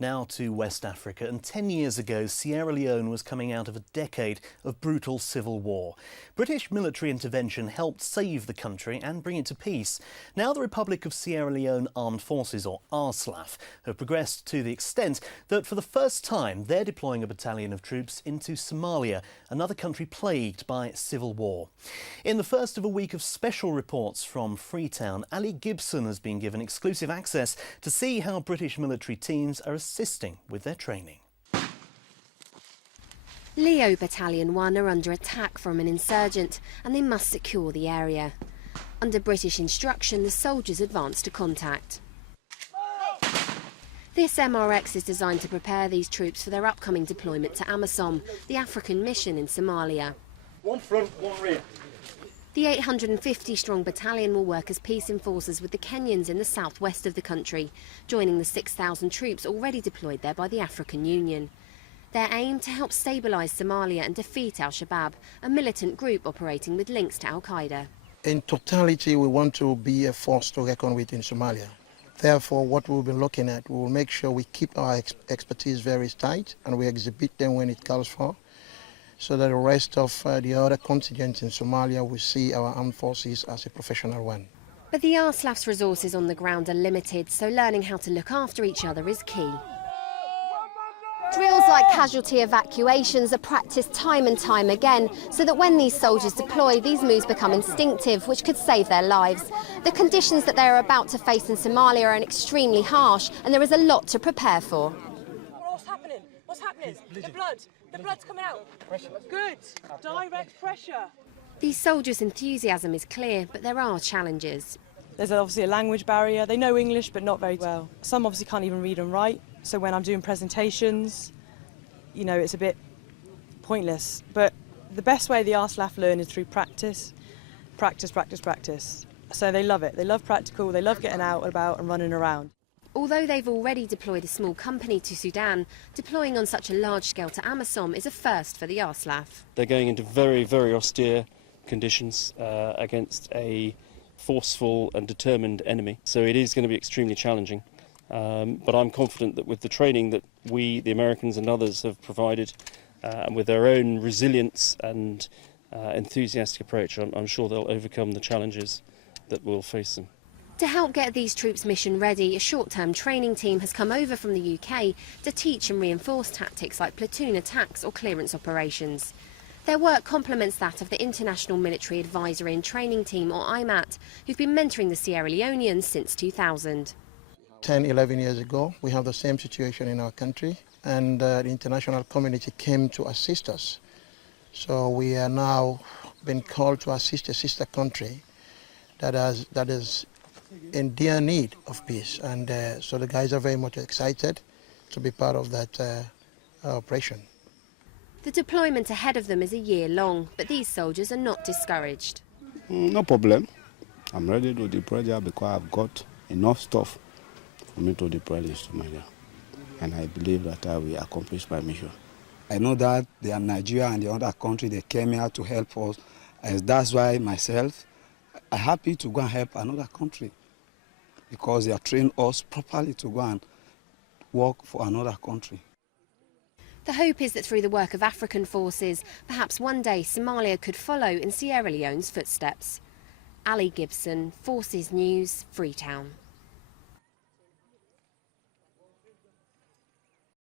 Now to West Africa, and 10 years ago Sierra Leone was coming out of a decade of brutal civil war. British military intervention helped save the country and bring it to peace. Now the Republic of Sierra Leone Armed Forces, or RSALF, have progressed to the extent that for the first time they're deploying a battalion of troops into Somalia, another country plagued by civil war. In the first of a week of special reports from Freetown, Ali Gibson has been given exclusive access to see how British military teams are assisting with their training. Leo Battalion 1 are under attack from an insurgent and they must secure the area. Under British instruction, the soldiers advance to contact. This MRX is designed to prepare these troops for their upcoming deployment to AMISOM, the African mission in Somalia. One front, one rear. The 850-strong battalion will work as peace enforcers with the Kenyans in the southwest of the country, joining the 6,000 troops already deployed there by the African Union. Their aim to help stabilise Somalia and defeat al-Shabaab, a militant group operating with links to al-Qaeda. In totality, we want to be a force to reckon with in Somalia. Therefore, what we'll be looking at, we will make sure we keep our expertise very tight and we exhibit them when it calls for, so that the rest of the other contingents in Somalia will see our armed forces as a professional one. But the RSALF's resources on the ground are limited, so learning how to look after each other is key. Drills like casualty evacuations are practiced time and time again, so that when these soldiers deploy, these moves become instinctive, which could save their lives. The conditions that they are about to face in Somalia are extremely harsh, and there is a lot to prepare for. What's happening? What's happening? The blood. The blood's coming out. Good. Direct pressure. These soldiers' enthusiasm is clear, but there are challenges. There's obviously a language barrier. They know English, but not very well. Some obviously can't even read and write. So when I'm doing presentations, you know, it's a bit pointless. But the best way the RSALF learn is through practice. Practice, practice, practice. So they love it. They love practical. They love getting out and about and running around. Although they've already deployed a small company to Sudan, deploying on such a large scale to AMISOM is a first for the RSALF. They're going into very, very austere conditions against a forceful and determined enemy. So it is going to be extremely challenging. But I'm confident that with the training that we, the Americans and others, have provided, and with their own resilience and enthusiastic approach, I'm sure they'll overcome the challenges that will face them. To help get these troops mission ready, a short-term training team has come over from the UK to teach and reinforce tactics like platoon attacks or clearance operations. Their work complements that of the International Military Advisory and Training Team, or IMAT, who've been mentoring the Sierra Leoneans since 2000. 10, 11 years ago, we have the same situation in our country, and the international community came to assist us. So we are now being called to assist a sister country that is in dear need of peace, and so the guys are very much excited to be part of that operation. The deployment ahead of them is a year long, but these soldiers are not discouraged. No problem. I'm ready to deploy there because I've got enough stuff for me to deploy in Somalia, and I believe that I will accomplish my mission. I know that they are Nigeria and the other country, they came here to help us, and that's why myself, I'm happy to go and help another country, because they have trained us properly to go and work for another country. The hope is that through the work of African forces, perhaps one day Somalia could follow in Sierra Leone's footsteps. Ali Gibson, Forces News, Freetown.